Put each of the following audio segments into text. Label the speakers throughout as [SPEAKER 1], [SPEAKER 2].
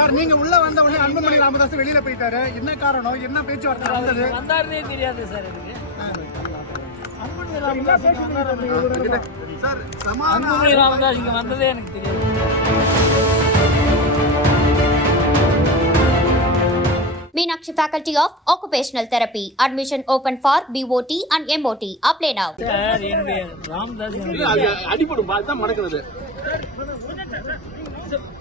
[SPEAKER 1] Sir நீங்க உள்ள வந்த உடனே அன்புமணி ராமதாஸ் வெளியில போயிட்டாரு என்ன காரணம் என்ன பேச்சுவார்த்தை நடந்தது
[SPEAKER 2] வந்தாருனே தெரியாது சார் எனக்கு அன்புமணி ராமதாஸ் இங்க வந்தாரு.
[SPEAKER 1] சார் சமாதான
[SPEAKER 2] அன்புமணி ராமதாஸ் இங்க வந்ததே எனக்கு தெரியாது
[SPEAKER 3] Meenakshi Faculty of Occupational Therapy. Admission open for BOT and MOT. Apply now.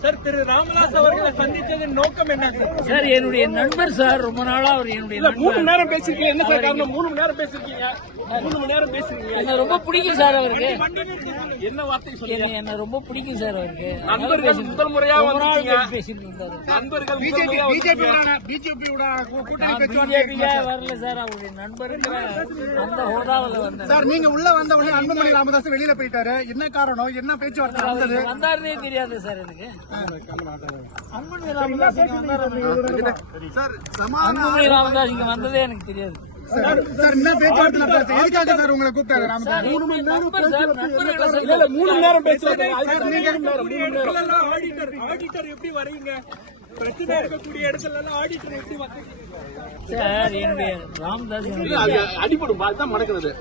[SPEAKER 2] Sir
[SPEAKER 4] திரு ராமதாஸ் அவர்களை சந்தித்ததன் நோக்கம் என்ன சார்?
[SPEAKER 2] சார் என்னுடைய நண்பர் சார் ரொம்ப நாளா அவர் என்னுடைய
[SPEAKER 4] மூணு மணி நேரம் பேசிருக்கீங்க. என்ன சார் காரணம்? மூணு மணி நேரம் பேசிருக்கீங்க. மூணு மணி நேரம் பேசுறீங்க
[SPEAKER 2] என்ன ரொம்ப பிடிக்கும் சார் அவருக்கு.
[SPEAKER 4] என்ன வார்த்தை சொல்லுங்க
[SPEAKER 2] என்ன ரொம்ப பிடிக்கும் சார் அவருக்கு.
[SPEAKER 4] நண்பர்கள் முதல் முறையா வந்திருக்கீங்க.
[SPEAKER 2] பேசிட்டு இருந்தாரு.
[SPEAKER 4] நண்பர்கள்
[SPEAKER 1] பிஜேபி பிஜேபி
[SPEAKER 2] பிஜேபிக்காக வரல சார் அவருடைய நண்பருங்கிற அந்த ஹோதாவில் வந்தேன்.
[SPEAKER 1] சார் நீங்க உள்ள வந்த உடனே அன்புமணி ராமதாஸ் வெளியில போயிட்டாரு. என்ன காரணம்? என்ன பேச்சுவார்த்தை நடந்தது?
[SPEAKER 2] வந்தாருனே தெரியாது சார் எனக்கு. அன்புமணி ராமதாஸ் இங்க வந்தாரு.
[SPEAKER 1] சார் சமாதான
[SPEAKER 2] அன்புமணி ராமதாஸ் இங்க வந்ததே எனக்கு தெரியாது.
[SPEAKER 1] சார் என்ன பேச்சுவார்த்தை நடந்தது எதுக்காக சார் உங்களை கூப்பிட்டாரு
[SPEAKER 4] இல்ல, மூணு மணி நேரம்
[SPEAKER 1] நீங்க
[SPEAKER 4] ஆடிட்டர் ஆடிட்டர் எப்படி வரீங்க பிரச்சனை இருக்கக்கூடிய இடத்துல எல்லாம் ஆடிட்டர் எப்படி வரீங்க
[SPEAKER 2] சார் என்னுடைய ராமதாஸ்
[SPEAKER 4] அடிபடும். அதுதான் மடக்கிறது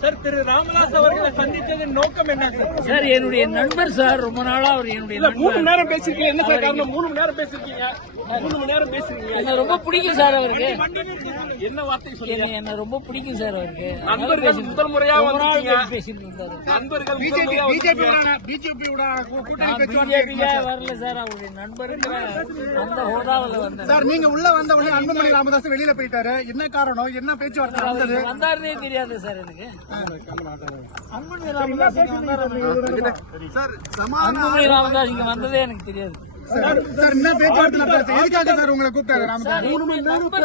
[SPEAKER 4] சார் திரு ராமதாஸ் அவர்களை சந்தித்ததன் நோக்கம் என்ன சார்?
[SPEAKER 2] என்னுடைய நண்பர் சார் ரொம்ப நாளா அவர் என்னுடைய
[SPEAKER 4] மூணு மணி நேரம் பேசிருக்கீங்க. என்ன சார் காரணம்? மூணு மணி நேரம் பேசிருக்கீங்க. மூணு மணி நேரம் பேசுறீங்க.
[SPEAKER 2] என்ன ரொம்ப பிடிக்கும் சார் அவருக்கு.
[SPEAKER 4] என்ன வார்த்தை சொல்லுங்க
[SPEAKER 2] என்ன ரொம்ப பிடிக்கும் சார் அவருக்கு.
[SPEAKER 4] நண்பர்கள் முதல் முறையா வந்திருக்கீங்க.
[SPEAKER 2] பேசிட்டு இருந்தாரு
[SPEAKER 4] நண்பர்கள்
[SPEAKER 1] பிஜேபி பேச்சுவார்த்தை
[SPEAKER 2] பிஜேபிக்காக வரல சார். அவருடைய நண்பருங்கிற அந்த ஹோதாவில் வந்தேன்
[SPEAKER 1] சார் நீங்க உள்ள வந்த உடனே அன்புமணி ராமதாஸ் வெளியில போயிட்டாரு. என்ன காரணம்? என்ன பேச்சுவார்த்தை நடந்தது?
[SPEAKER 2] அவர் வந்தாருனே தெரியாது சார் எனக்கு. அன்புமணி ராமதாஸ் இங்க வந்ததே எனக்கு தெரியாது.
[SPEAKER 1] சார் சார் என்ன பேச்சுவார்த்தை நடந்தது எதுக்காக சார் உங்களை கூப்பிட்டாரு ராமதாஸ்
[SPEAKER 2] சார் என்னுடைய நண்பர்